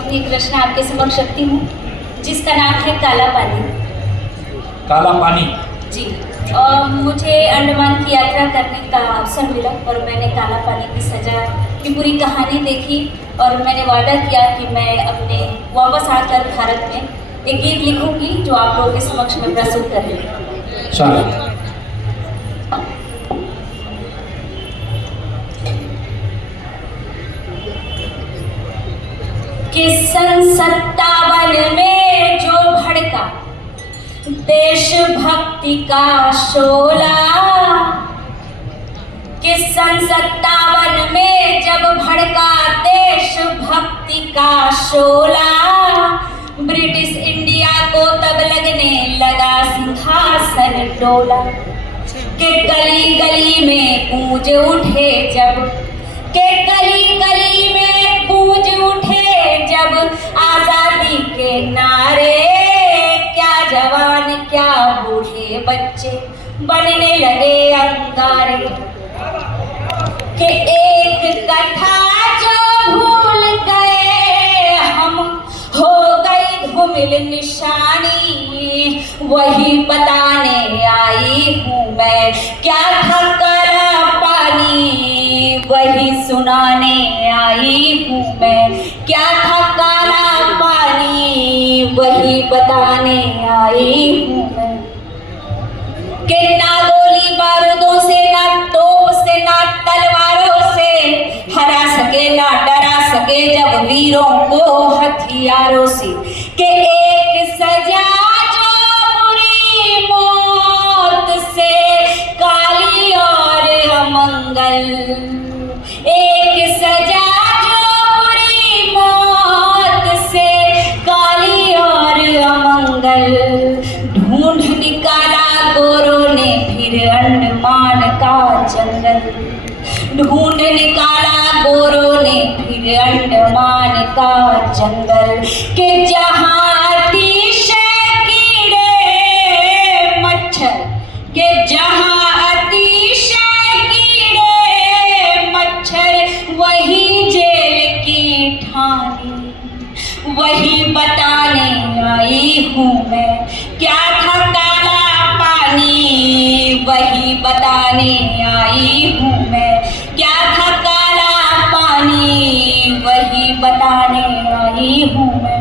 अपनी एक रचना आपके समक्ष रखती हूँ जिसका नाम है काला पानी। काला पानी। जी, मुझे अंडमान की यात्रा करने का अवसर मिला और मैंने काला पानी की सजा की पूरी कहानी देखी और मैंने वादा किया कि मैं अपने वापस आकर भारत में एक गीत लिखूंगी जो आप लोगों के समक्ष में प्रस्तुत करूँगी। चलो। कि सन 57 में जो भड़का देशभक्ति का शोला, कि सन 57 में जब भड़का देशभक्ति का शोला, ब्रिटिश इंडिया को तब लगने लगा सिंहासन डोला। कि गली गली में गूंज उठे जब, के गली गली में गूंज उठे जब आजादी के नारे, क्या जवान क्या बूढ़े बच्चे बनने लगे अंगारे। कि एक कथा जो भूल गए हम, हो गई धूमिल निशानी, वही बताने आई हूँ मैं क्या था काला पानी, वही सुनाने आई हूँ मैं क्या था काला पानी, वही बताने आई हूँ मैं। कि ना गोली बारूदों से, ना तोप से, ना तलवारों से हरा सके, ना डरा सके जब वीरों को हथियारों से। कि एक सजा जो बुरी मौत से काली और अमंगल, एक सजा जो बुरी मौत से काली और अमंगल, ढूंढ निकाला गोरों ने फिर अंडमान का जंगल, ढूंढ निकाला गोरों ने फिर अंडमान का जंगल। कि जहां अतिशय कीड़े मच्छर, कि जहां अतिशय कीड़े मच्छर, वही जेल की ठानी, वही बताने आई हूँ मैं क्या था काला पानी, वही बताने आई हूँ मैं क्या था काला पानी, वही बताने आई हूँ मैं।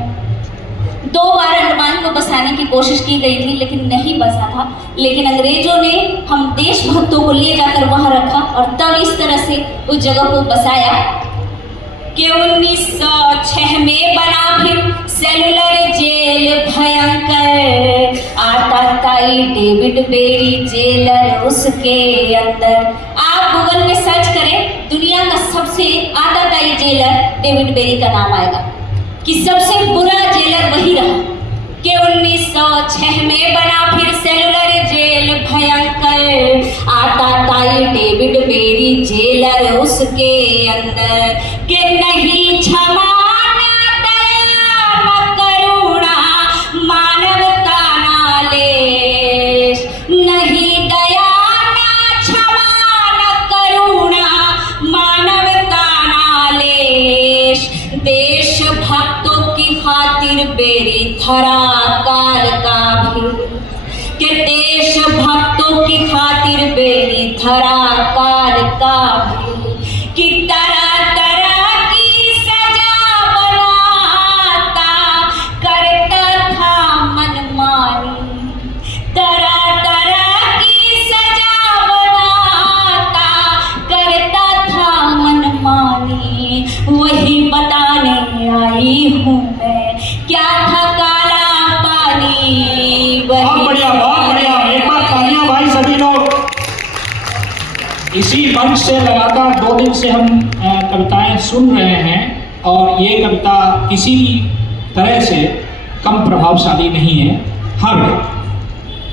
2 बार अंडमान को बसाने की कोशिश की गई थी लेकिन नहीं बसा था, लेकिन अंग्रेजों ने हम देशभक्तों को ले जाकर वहां रखा और तब इस तरह से उस जगह को बसाया। कि 1906 में बना फिर सेलुलर जेल भयंकर, आता ताई डेविड बेरी जेलर उसके अंदर। आप गूगल में सर्च करें, दुनिया का सबसे आता ताई जेलर डेविड बेरी का नाम आएगा कि सबसे बुरा जेलर वही रहा। कि 1906 में बना फिर सेलुलर जेल भयंकर, आता ताई डेविड बेरी जेलर उसके अंदर। कि नहीं क्षमा न दया न करुणा मानवता ना लेश, नहीं दया न क्षमा न करुणा मानवता ना लेश, देशभक्तों की खातिर बेरी धरा काल का भी। कि देशभक्तों की खातिर बेरी धरा काल का भी। कि तरह तरह की सजा बनाता करता था मनमानी, तरह तरह की सजा बनाता करता था मनमानी, वही बताने आई हूँ मैं क्या था काला पानी, वही। बहुत बढ़िया। एक बार तालियां भाई सभी लोग। इसी मंच से लगातार 2 दिन से हम कविताएं सुन रहे हैं और ये कविता किसी भी तरह से कम प्रभावशाली नहीं है। हाँ बेटा।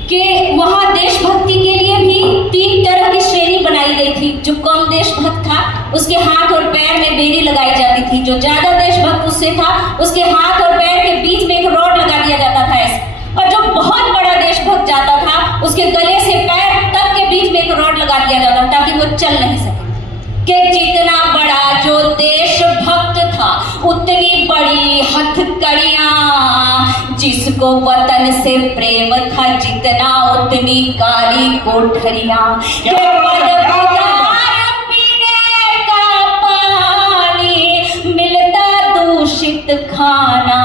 कि वहाँ देशभक्ति के लिए भी 3 तरह की श्रेणी बनाई गई थी। जो कम देशभक्त था उसके हाथ और पैर में बेड़ी लगाई जाती थी, जो ज्यादा देशभक्त उससे था उसके हाथ और पैर के बीच में एक रॉड लगा दिया जाता था ऐसे, और जो बहुत बड़ा देशभक्त जाता था उसके गले से पैर तक के बीच में एक रॉड लगा दिया जाता था ताकि वो चल नहीं सके। कि जितना बड़ा जो देशभक्त था उतनी बड़ी हथकड़ियां, जिसको वतन से प्रेम था जितना उतनी काली कोठरियां, के मददगार पीने का पानी मिलता दूषित खाना,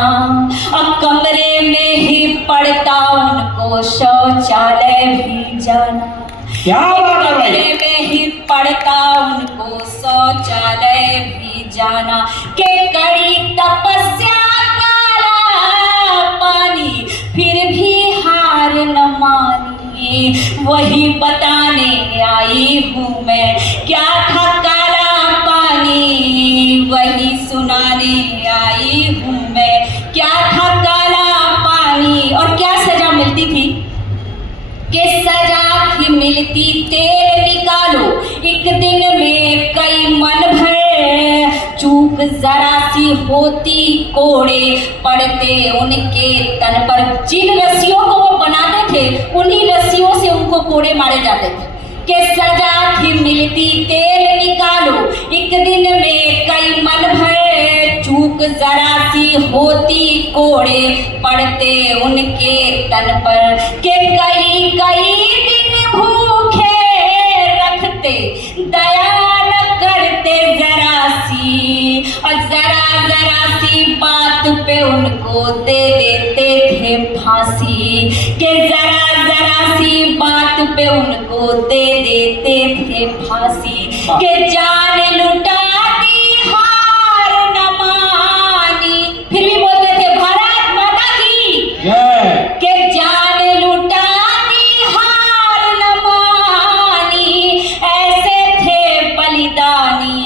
अब कमरे में ही पड़ता उनको शौचालय भी जाना, क्या बात है भाई? कमरे में ही पड़ता उनको शौचालय भी जाना, के कड़ी तपस्या काला पानी फिर भी हार न मानी, वही बताने आई हूँ मैं क्या था काला पानी, वही सुनाने आई हूँ मैं क्या था काला पानी। और क्या सजा मिलती थी कि सजा थी मिलती तेल निकालो एक दिन में कई मन भर, चूक जरा सी होती कोड़े पड़ते उनके तन पर, जिन रस्सियों को वो बनाते थे उन्हीं रस्सियों से उनको कोड़े मारे जाते थे, कि सजा थी मिलती तेल निकालो एक दिन में कई मन भर, चूक जरा सी होती कोड़े पड़ते उनके तन पर, के कई कई दिन भूखे रखते दया न करते जरा सी, और जरा जरा सी बात पे उनको दे देते थे फांसी, के जरा जरा सी बात पे उनको दे देते थे फांसी, के जान लुटाती हार न मानी, फिर भी बोलते थे भारत माता की जय। के जान लुटाती हार न मानी, ऐसे थे बलिदानी,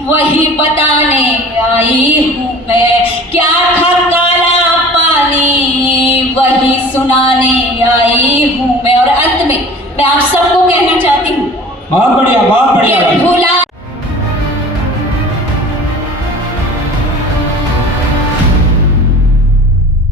वही बताने आई हूँ मैं क्या था काला पानी, वही सुनाने आई हूँ मैं। और अंत में मैं आप सबको कहना चाहती हूँ बहुत बढ़िया कि भाई। भुला